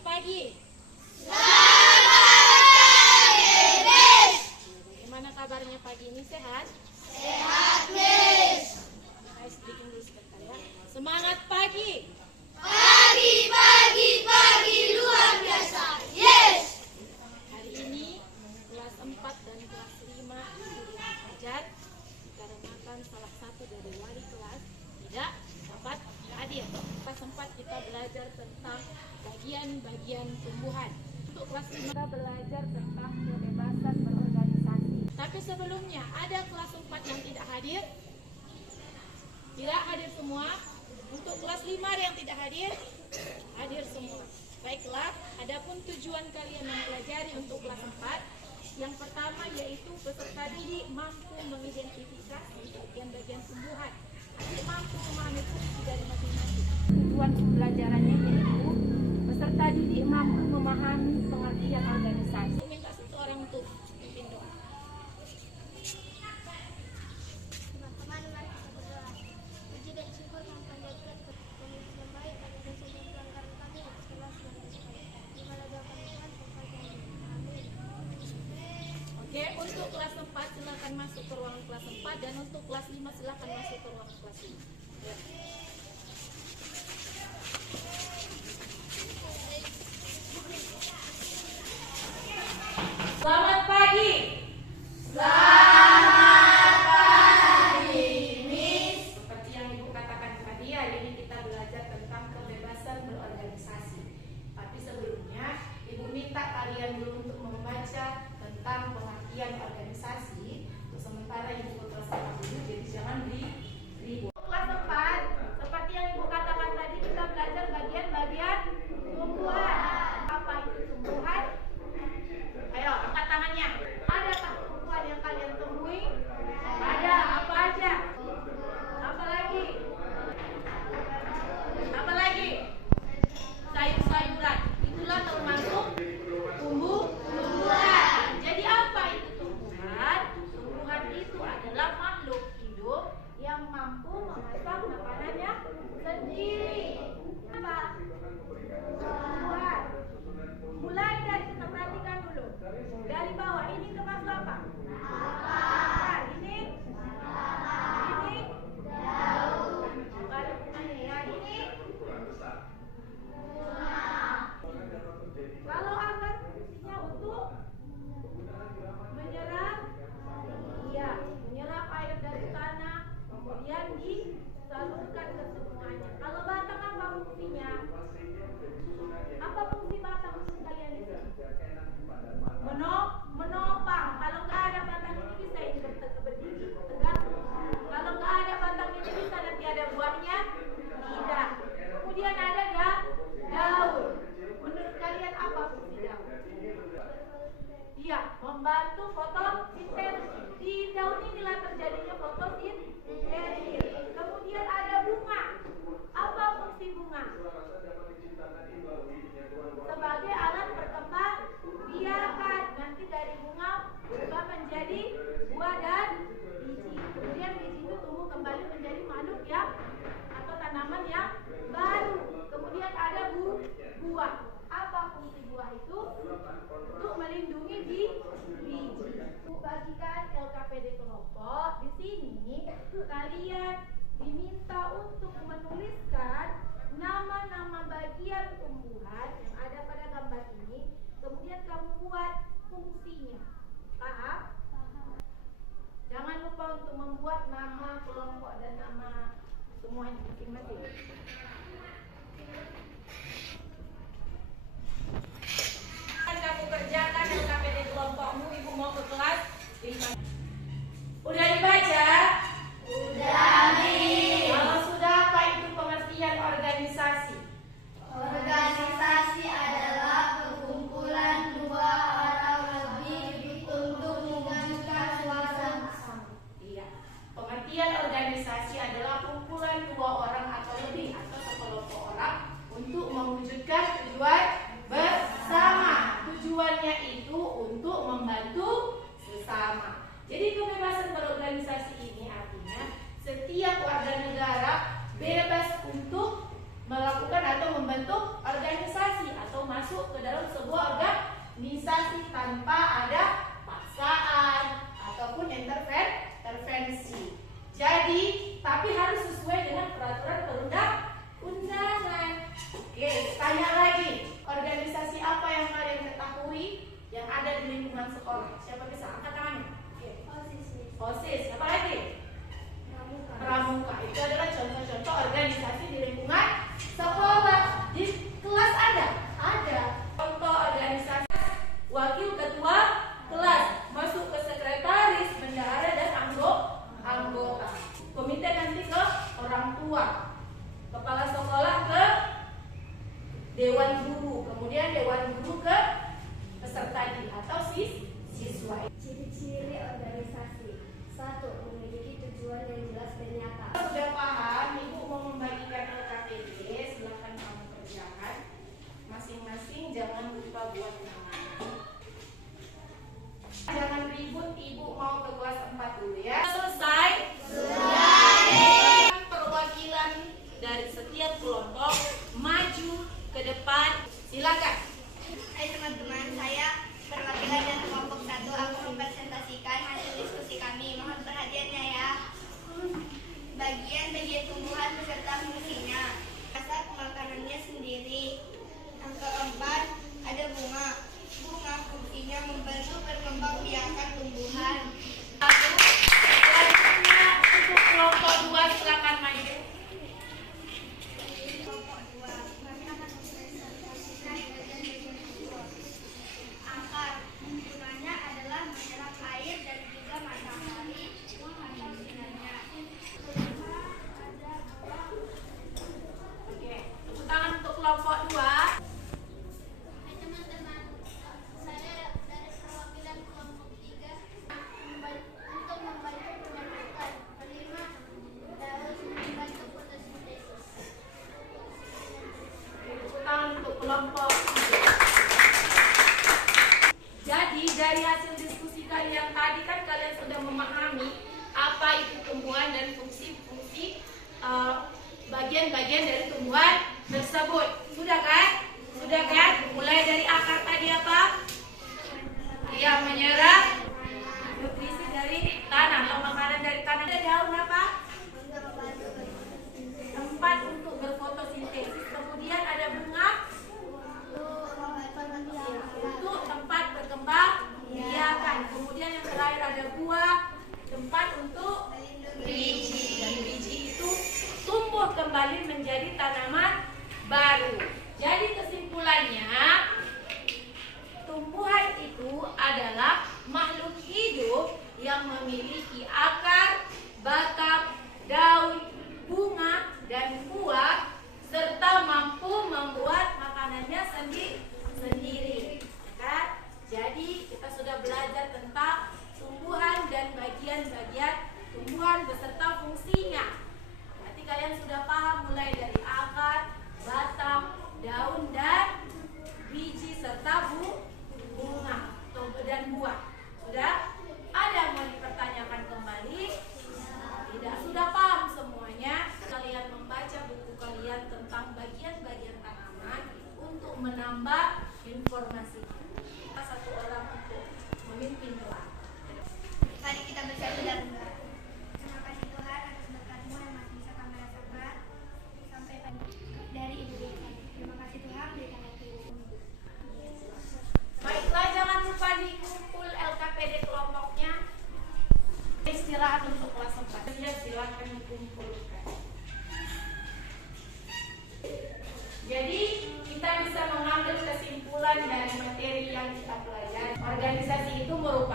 pagi. Selamat pagi, Miss. Bagaimana kabarnya pagi ini? Sehat? Sehat, Miss. Saya sedikit dulu sebentar ya. Semangat pagi. Pagi luar biasa. Yes. Hari ini kelas 4 dan kelas 5 belajar dikarenakan salah satu dari wali kelas tidak dapat hadir. Kelas 4 kita belajar tentang bagian-bagian tumbuhan. Untuk kelas 5 kita belajar tentang kebebasan berorganisasi. Tapi sebelumnya ada kelas 4 yang tidak hadir? Tidak hadir semua. Untuk kelas 5 yang tidak hadir, hadir semua. Baiklah, adapun tujuan kalian mempelajari untuk kelas 4, yang pertama yaitu peserta didik mampu mengidentifikasi bagian-bagian tumbuhan. Adik mampu memahami fungsi dari masing-masing. Tujuan pembelajarannya yaitu peserta didik mampu memahami pengertian organisasi. Minta satu orang untuk pimpin doa. Teman-teman, mari kita berdoa. Puji dan syukur kami panjatkan kepemimpinan yang baik atas dosa dan pelanggaran kami setelah selesai. Terimalah doa kami Tuhan sampai kami. Amin. Oke, untuk kelas 4 silakan masuk ke ruangan kelas 4 dan untuk kelas 5 silakan masuk ke ruangan kelas 5. Ya. Selamat pagi. Selamat pagi, Miss. Seperti yang Ibu katakan tadi, hari ini kita belajar tentang kebebasan berorganisasi. Tapi sebelumnya, Ibu minta kalian dulu untuk membaca tentang pengertian organisasi. Untuk sementara Ibu ke kelas 4 dulu, jadi jangan ribut. Kelas 4, seperti yang Ibu katakan tadi, kita belajar bagian-bagian tumbuhan. Apa itu tumbuhan? Ayo, angkat tangannya. Adakah tumbuhan yang kalian temui? Ada, apa aja? Apa lagi? Apa lagi? Sayur-sayuran. Itulah termasuk tumbuhan. Jadi apa itu tumbuhan? Tumbuhan itu adalah makhluk hidup yang mampu memasak makanannya sendiri. Apa? Tumbuhan. Mulai dari kita perhatikan dulu. Dari bawah ini ke bawah apa? Akar. Ini? Daun. Baru bunganya ya. Ini? Kalau akar fungsinya untuk menyerap, iya, menyerap air dari tanah, kemudian disalurkan ke semuanya. Kalau batang apa fungsinya? Apa fungsi batang kalian di sini? Menopang. Kalau nggak ada batang ini bisa ini berdiri tegak. Kalau nggak ada batang ini bisa nanti ada buahnya? Tidak. Kemudian ada daun. Menurut kalian apa fungsi daun? Iya, membantu fotosintesis. Di daun inilah terjadinya fotosintesis. Kemudian ada bunga. Apa fungsi bunga? Sebagai alat perkembang biakan. Nanti dari bunga berubah menjadi buah dan biji. Kemudian biji itu tumbuh kembali menjadi makhluk yang atau tanaman yang baru. Kemudian ada buah. Apa fungsi buah itu? Untuk melindungi biji. Bagikan LKPD kelompok. Di sini kalian diminta untuk menuliskan nama-nama bagian tumbuhan yang ada pada gambar ini. Kemudian kamu buat fungsinya. Paham? Jangan lupa untuk membuat nama kelompok dan nama semuanya masing-masing. Kamu kerjakan LKPD kelompokmu, Ibu mau ke kelas 5. Udah dibaca? Udah, Miss. Kalau sudah, apa itu pengertian organisasi? Organisasi Kemudian dewan guru ke peserta didik atau siswa. Ciri-ciri organisasi. 1. Memiliki tujuan yang jelas dan nyata. Sudah paham, Ibu mau membagikan LKPD, silakan kamu kerjakan. Masing-masing jangan lupa buat nama. Jangan ribut, Ibu mau ke kelas 4 dulu ya. Selesai? Perwakilan dari setiap kelompok maju ke depan. Silakan. Hai teman-teman, saya perwakilan dari kelompok 1 akan mempresentasikan hasil diskusi kami. Mohon perhatiannya ya. Bagian-bagian tumbuhan beserta fungsinya. Asal makanannya sendiri. Yang keempat, ada bunga. Bunga fungsinya membantu perkembangbiakan tumbuhan. Selanjutnya untuk kelompok 2 silakan maju. Kelompok 2, kami akan mempresentasikan bagian-bagian tumbuhan. Akar, gunanya adalah menyerap air dan juga matahari menghantam sinarnya. Kelima, ada buah. Oke, tepuk tangan untuk kelompok 2. Hai teman-teman, saya dari perwakilan kelompok 3 untuk membantu penyerbukan. Kelima, daun membantu fotosintesis. Tepuk tangan untuk kelompok 3. Jadi dari hasil diskusi kalian tadi kan kalian sudah memahami apa itu tumbuhan dan fungsi-fungsi bagian-bagian dari tumbuhan tersebut. Sudah kan? Sudah kan? Mulai dari akar tadi apa? Ya, menyerap nutrisi dari tanah atau makanan dari tanah. Ada daun apa? Tempat untuk berfotosintesis. Kemudian ada bunga untuk tempat berkembang biakan. Kemudian yang terakhir ada buah, tempat untuk biji. Dan biji itu tumbuh kembali menjadi tanaman baru. Jadi kesimpulannya, tumbuhan itu adalah makhluk hidup yang memiliki akar, batang, daun, bunga, dan buah, serta mampu membuat makanannya sendiri. Kan? Jadi kita sudah belajar tentang tumbuhan dan bagian-bagian tumbuhan beserta fungsinya. Berarti kalian sudah paham mulai dari akar, batang, daun, dan biji serta bunga dan buah. Sudah? Ada yang mau dipertanyakan kembali? Tidak, sudah paham semuanya. Kalian membaca buku kalian tentang bagian-bagian tanaman untuk menambah informasi. Satu orang untuk memimpin doa. Mari kita bersatu dan berdoa. Terima kasih Tuhan atas berkat-Mu yang masih bisa kami rasakan sampai dari Ibu Dita. Terima kasih Tuhan berikan waktu Ibu. Baiklah, jangan lupa dikumpul LKPD kelompoknya. Istirahat untuk kelas 4. Silakan dikumpulkan. Jadi kita bisa mengambil kesimpulan dari materi yang kita pelajari. Organisasi itu merupakan